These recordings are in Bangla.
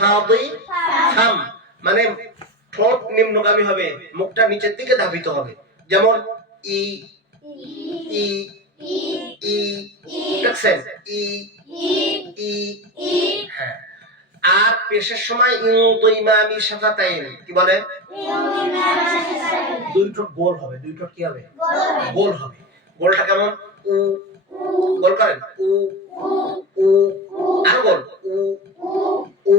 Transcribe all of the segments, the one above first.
ফাদি ফাম, মানে ঠোঁট নিম্নগামী হবে, মুখটা নিচের দিকে ধাবিত হবে। যেমন ই ই ই, দেখছেন, ই ই, হ্যাঁ। আর পেশের সময় ইউদিমামি শাফাতাইন, কি বলে? দুই ঠোঁট গোল হবে, দুই ঠোঁট কি হবে? গোল হবে। গোলটা কেমন? উ, গোল করেন, উ উ, আর গোল, উ উ,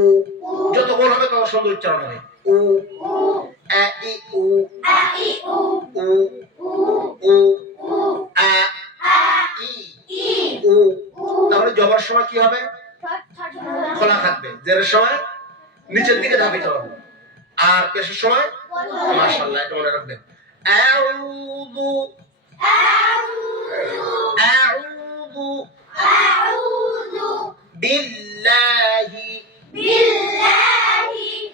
যত গোল হবে তত সুন্দর উচ্চারণ হবে। উ আ ই উ উ উ আ ই উ। তাহলে জবর সময় কি হবে? খোলা থাকবে। জেরের সময় নিচের দিকে ধাবিত হবে। আর পেশের সময়, মাশাআল্লাহ, এটা মনে রাখবেন। আউযু আউযু বিল্লাহি,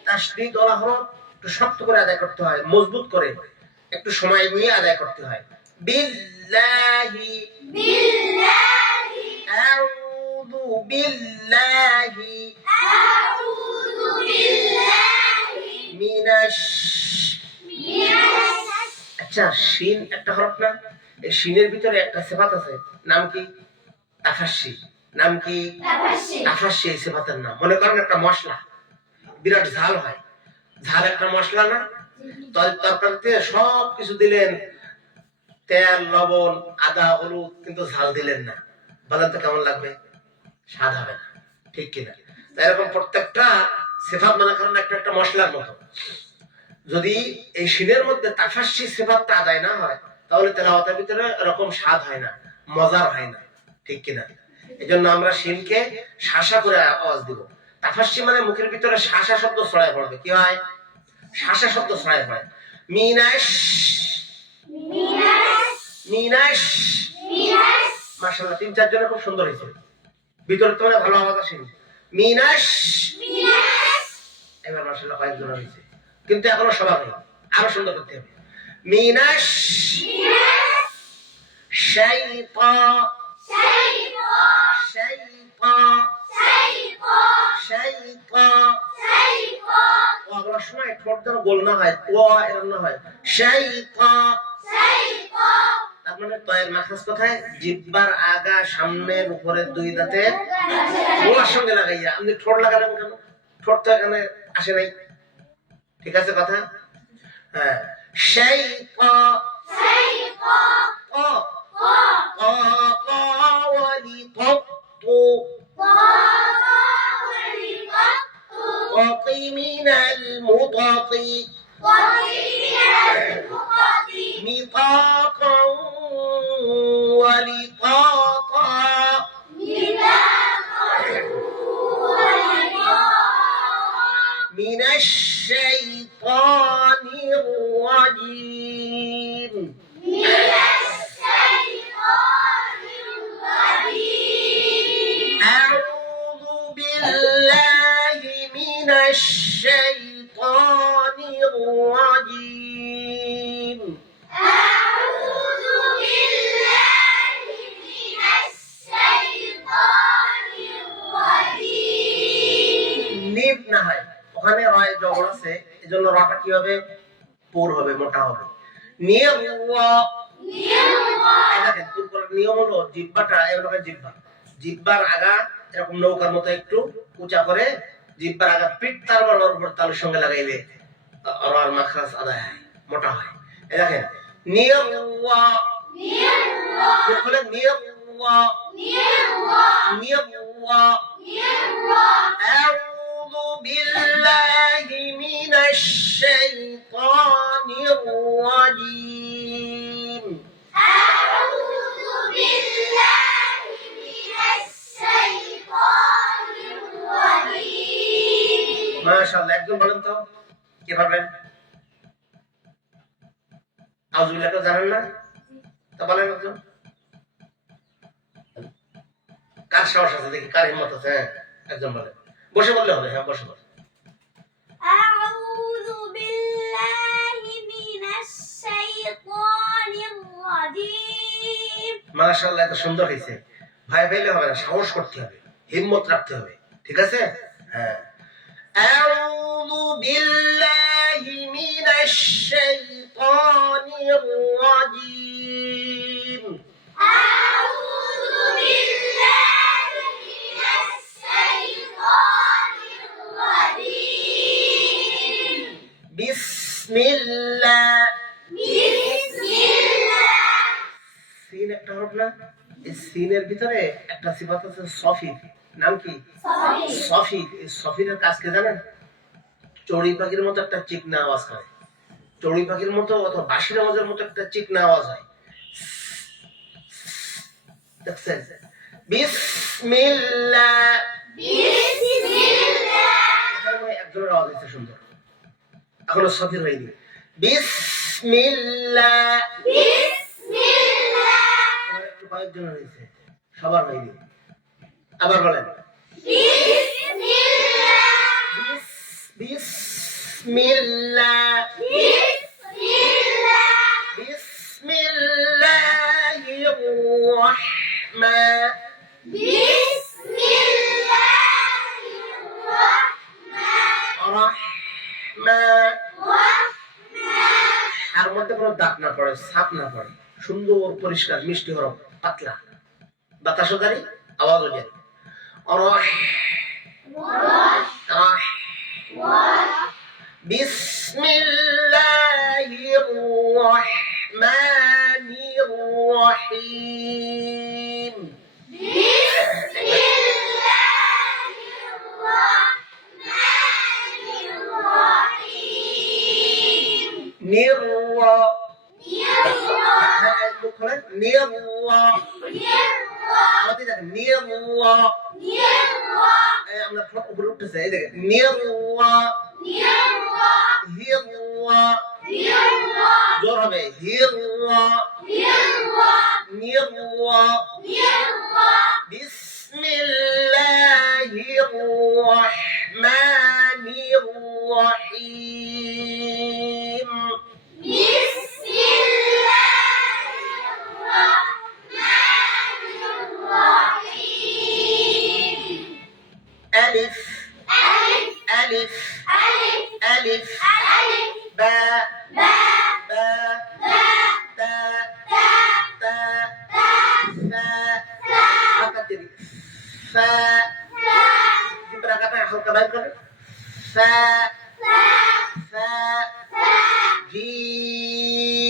তাসদীদ ওয়ালা হরফ একটু শক্ত করে আদায় করতে হয়, মজবুত করে, একটু সময় নিয়ে আদায় করতে হয়। বিল্লাহি আউযু বিল্লাহি মিনাশ। আচ্ছা, শিন একটা হরফ না? এই শিনের ভিতরে একটা সিফাত আছে, নাম কি? তাফাসসি। নাম কি? তাফাসসি। এই সিফাতের নাম। মনে করেন একটা মশলা বিরাট ঝাল হয়, ঝাল একটা মশলা না? তরকারিতে সব কিছু দিলেন, তেল, লবণ, আদা, হলুদ, কিন্তু ঝাল দিলেন না, বলেন তো কেমন লাগবে? স্বাদ হবে না, ঠিক কিনা? এরকম প্রত্যেকটা সিফাত মনে করেন একটা একটা মশলার মতো। যদি এই শিনের মধ্যে তাফাসসি সিফাতটা আদায় না হয়, তাহলে তেলাওয়াতের ভিতরে এরকম স্বাদ হয় না, মজার হয় না, ঠিক কিনা? এজন্য আমরা শিনকে শাসা করে আওয়াজ দিব। তাফাসসি মানে মুখের ভিতরে শাসা শব্দ ছড়ায় পড়বে। কি হয়? শাসা শব্দ ছড়ায় পড়ে। মিনাশ মিনাশ, মাশাআল্লাহ, 3-4 জনের খুব সুন্দর হয়েছে, ভিতরে তো ভালো আওয়াজ আসেনি। মিনাশ, এবার মাশাআল্লাহ কয়েকজন হয়েছে, কিন্তু এখনো সবার নেই, আরো সুন্দর করতে হবে। মিনাশ শাইতা শাইতা শাইতা, ওগুলোর সময় ঠোঁট যেন গোল না হয়, ও এরকম না হয়। শাইতা, তার মানে তয়ের মাখরাজ কোথায়? জিহ্বার আগা, সামনের উপরের দুই দাঁতে গলার সঙ্গে লাগাইয়া। আপনি ঠোঁট লাগালেন কেন? ঠোঁট তো এখানে আসে নাই, ঠিক আছে কথা? হ্যাঁ, শাইতা ও ও ওয়ালি তু وقي من المطق مطاقا ولطاقا من الشيطان الرجيم. أعوذ بالله من الشيطان الرجيم. أعوذ بالله من الشيطان الرجيم. লিপ না হয়, ওখানে রয় জবর আছে, এজন্য রটা কি হবে? পুর হবে, মোটা হবে। নিয়ওয়া, দেখেন পুর করার নিয়ম হলো জিহ্বাটা এরকম, জিহ্বার আগা এরকম নৌকার মতো একটু উঁচা করে, জিহ্বার আগা পিঠ তার উপর তালুর সঙ্গে লাগাইলে রর মাখরাজ আদায় হয়, মোটা হয়। এই দেখেন নিয়ওয়া, বলে নিয়ওয়া নিয়ওয়া। আউযু বিল্লাহি মিনাশ শাইতানির রাজীম। أعوذ بالله من الشيطان الرجيم. মাশাআল্লাহ, একজন বলেন তো, কে পারবেন? আউযু বিল্লাহ তো জানেন না, তা বলেন একজন। কার সাহস আছে দেখি, কার হিম্মত আছে? একজন বলেন, বসে বললে হবে। হ্যাঁ, বসে বলেন। أعوذ بالله من الشيطان الرجيم. মাশাআল্লাহ, এত সুন্দর হয়েছে। ভয় পেলে হবে না, সাহস করতে হবে, হিম্মত রাখতে হবে, ঠিক আছে? হ্যাঁ। أعوذ بالله من الشيطان الرجيم أعوذ بالله من الشيطان الرجيم بسم الله بسم الله সিন একটা হরফ না এই সিনের ভিতরে একটা সিফাত আছে সফির নাম কি সফির এই সফিরের কাজ কি জানেন চড়ুই পাখির মতো একটা চিকনা আওয়াজ করে চড়ুই পাখির মতো অথবা বাঁশির আওয়াজের মতো একটা চিকনা আওয়াজ হয় দেখছেন বিসমিল্লাহ বিসমিল্লাহ এখানে মানে একজনের আওয়াজ হচ্ছে সুন্দর এখনো সফির হয়নি বিসমিল্লাহ বিসমিল্লাহ একটু কয়েকজন হয়েছে সবার হয়নি আবার বলেন বিসমিল্লাহ বিসমিল্লাহ বিসমিল্লাহ বিসমিল্লাহির রাহমান বিসমিল্লাহির রাহমান রাহমান রাহমান আর মধ্যে কোনো দাগ না পড়ে ছাপ না পড়ে সুন্দর পরিষ্কার মিষ্টি হরফ পাতলা বাতাসও জারি আওয়াজও জারি বিসমিল্লাহির রাহমানির রাহিম বিসমিল্লাহির রাহমানির রাহিম নির্রা নির্রা হ্যাঁ একটু খোলেন নির্রা নির্রা আমাদের দেখেন নির্রা নির্রা আমরা উপরে উঠতেছে এই দেখেন নির্রা নির্রা হিররা নির্রা জোর হবে হিররা নির্রা নির্রা নির্রা বিসমিল্লাহির রাহমানির রাহিম বিসমিল্লাহির রাহমানির রাহিম আলিফ আলিফ আলিফ আলিফ আলিফ আলিফ বা বা বা বা তা তা তা তা ফা তা হালকা দিবি ফা তা জিব্রা কাটা হালকা বাইর করে ফা তা ফা তা جيم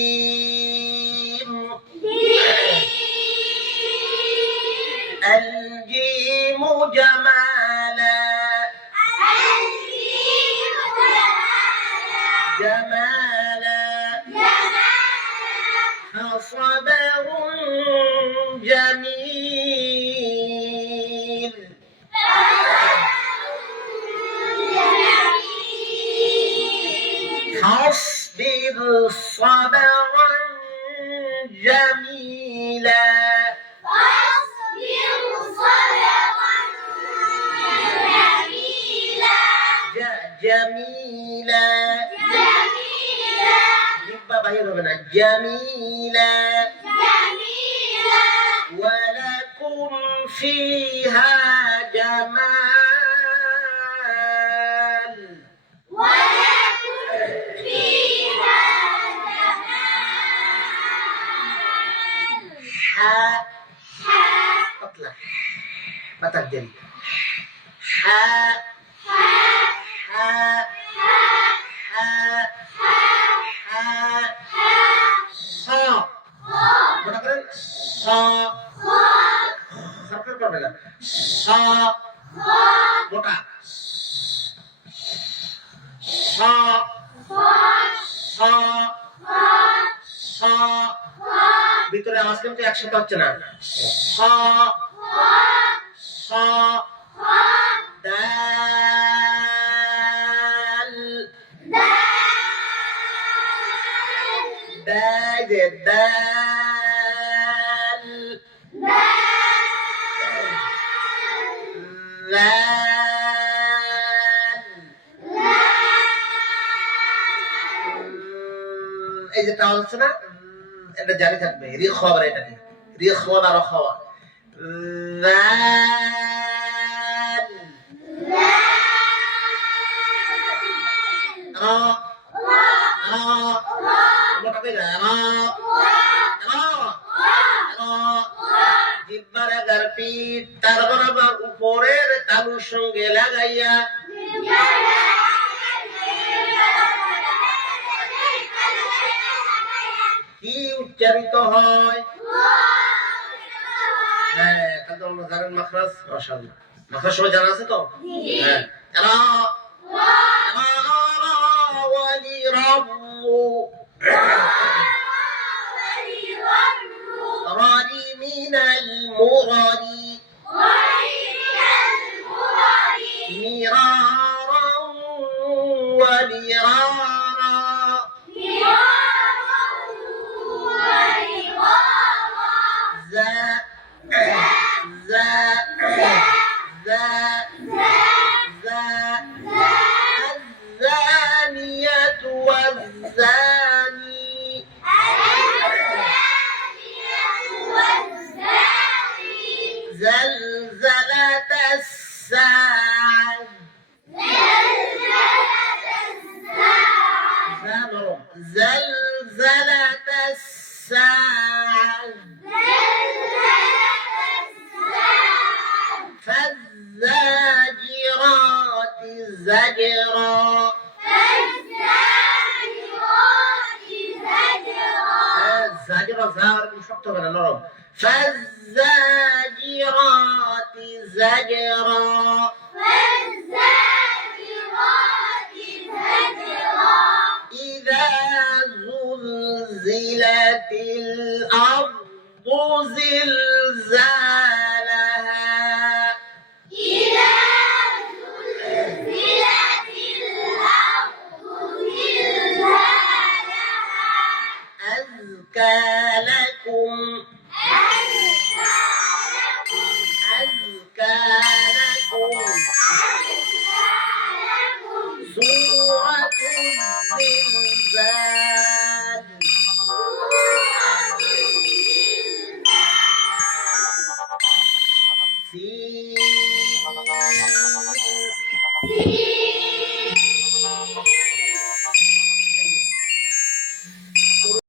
جيم الجيم جمالا الجيم جمالا جمالا جمالا فصبر جميل فاصبر صبرا جميلا فاصبر صبرا جميلا جميلا جميلا جبا بهير هنا جميلا جميلا ولكم فيها جمال ولكم فيها جمال حاء حاء اطلع ما تقدري حاء حاء حاء حاء حاء حاء حاء حاء صا خاء মনে করেন সা خاء সরকার করবে না সা خاء মোটা সা خاء সা خاء সা خاء ভিতরে আওয়াজ কিন্তু একসাথে হচ্ছে না সা خاء সা خاء দাল دال দাল দাল এই যে তাও হচ্ছে না এটা জারি থাকবে রি খবর এটাকে রি খবর আর খাওয়া লাল را را মোটা কইরা রা রা রা জিহ্বার আগার পিঠ তার বরাবর উপরের তালুর সঙ্গে লাগাইয়া কি উচ্চারিত হয়? হ্যাঁ, তাহলে আমরা জানেন মাখরাজ, মাশাআল্লাহ। মাখরাজ সবাই জানা আছে তো? হ্যাঁ। রা ওয়ালি রাব্বু রারি মিনাল মুরারি মিরারা ওয়ালিরারা زا زا زا زا الزانية والزاني زلزلة الساعة زلزلة الساعة فالزاجرات زجرا الزاجرة زار مشطب على الأرض فالزاجرات زجرا إذا زلزلت الأرض زلزالها أزكى لكم أزكى لكم سورة الزلزال سين